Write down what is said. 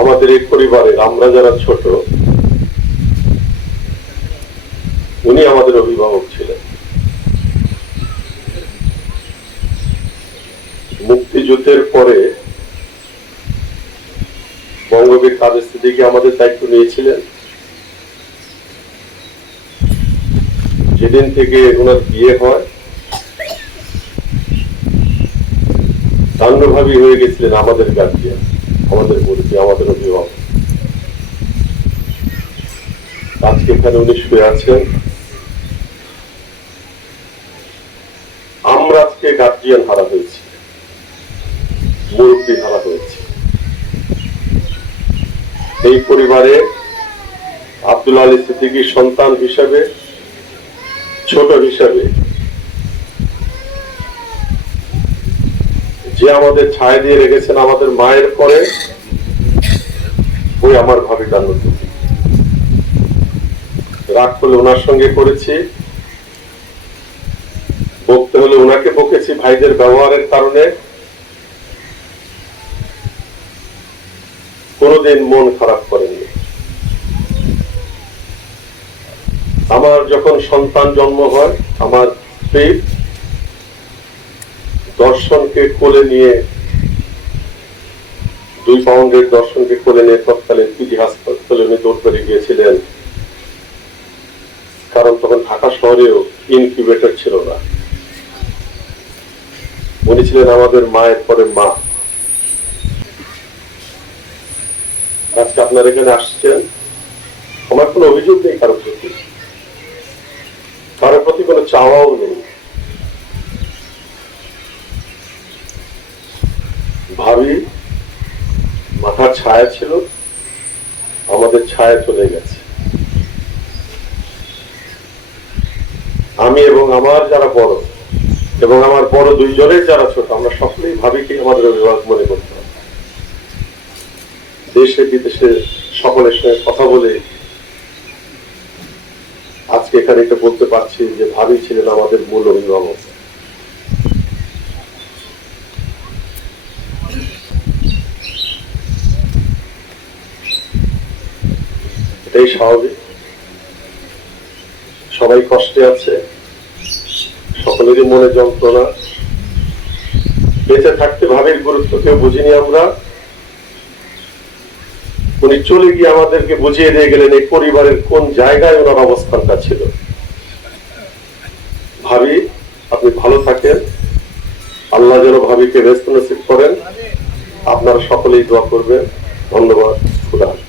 আমাদের এই পরিবারের, আমরা যারা ছোট, উনি আমাদের অভিভাবক ছিলেন। মুক্তিযুদ্ধের পরে বঙ্গবীর কাদের সিদ্দিকী আমাদের দায়িত্ব নিয়েছিলেন। যেদিন থেকে ওনার বিয়ে হয় সান্নভাবী হয়ে গেছিলেন আমাদের গার্জিয়ান আমাদের মুরব্বী আমাদের অভিভাবক। আজকে এখানে উনি শুয়ে আছেন। আমরা আজকে গার্জিয়ান হারা হয়েছি। মুরব্বী হারা হয়েছি। এই পরিবারে আব্দুল আলী সিদ্দিকীর সন্তান হিসাবে, ছোট হিসাবে যে আমাদের ছায়া দিয়ে রেখেছেন আমাদের মায়ের পরে, ওই আমার ভাবি কান্নতি রাগ করলে ওনার সঙ্গে করেছি। বকতে হলে ওনাকে বকেছি ভাইদের ব্যবহারের কারণে। কোনোদিন মন খারাপ করেননি। আমার যখন সন্তান জন্ম হয়, আমার স্ত্রী দর্শনকে কোলে নিয়ে, দুই পাউন্ডের দর্শনকে কোলে নিয়ে তৎকালীন পিজি হাসপাতালে দৌড় করে গিয়েছিলেন। কারণ তখন ঢাকা শহরেও ইনকিউবেটর ছিল না। উনি ছিলেন আমাদের মায়ের পরে মা। আজকে আপনার এখানে আসছেন। আমার কোনো অভিযোগ নেই কারোর ভাবি, মাথার ছায়া ছিল, আমাদের ছায়া চলে গেছে। আমি এবং আমার যারা বড়, এবং আমার বড় দুইজনের যারা ছোট, আমরা সকলেই ভাবি ভাবিকে আমাদের অভিভাবক মনে করতাম দেশে, বিদেশে সকলের সঙ্গে কথা বলে আজকে এখানে এটা বলতে পারছি যে ভাবি ছিলেন আমাদের মূল অভিভাবক। এটাই স্বাভাবিক। সবাই কষ্টে আছে, সকলেরই মনে যন্ত্রণা। বেঁচে থাকতে ভাবের গুরুত্ব কেউ বুঝিনি আমরা। উনি চলে গিয়ে আমাদেরকে বুঝিয়ে দিয়ে গেলেন এই পরিবারের কোন জায়গায় ওনার অবস্থানটা ছিল। ভাবি, আপনি ভালো থাকেন। আল্লাহ যেন ভাবিকে রেস্ট নসিব করেন। আপনারা সকলেই দোয়া করবেন। ধন্যবাদ।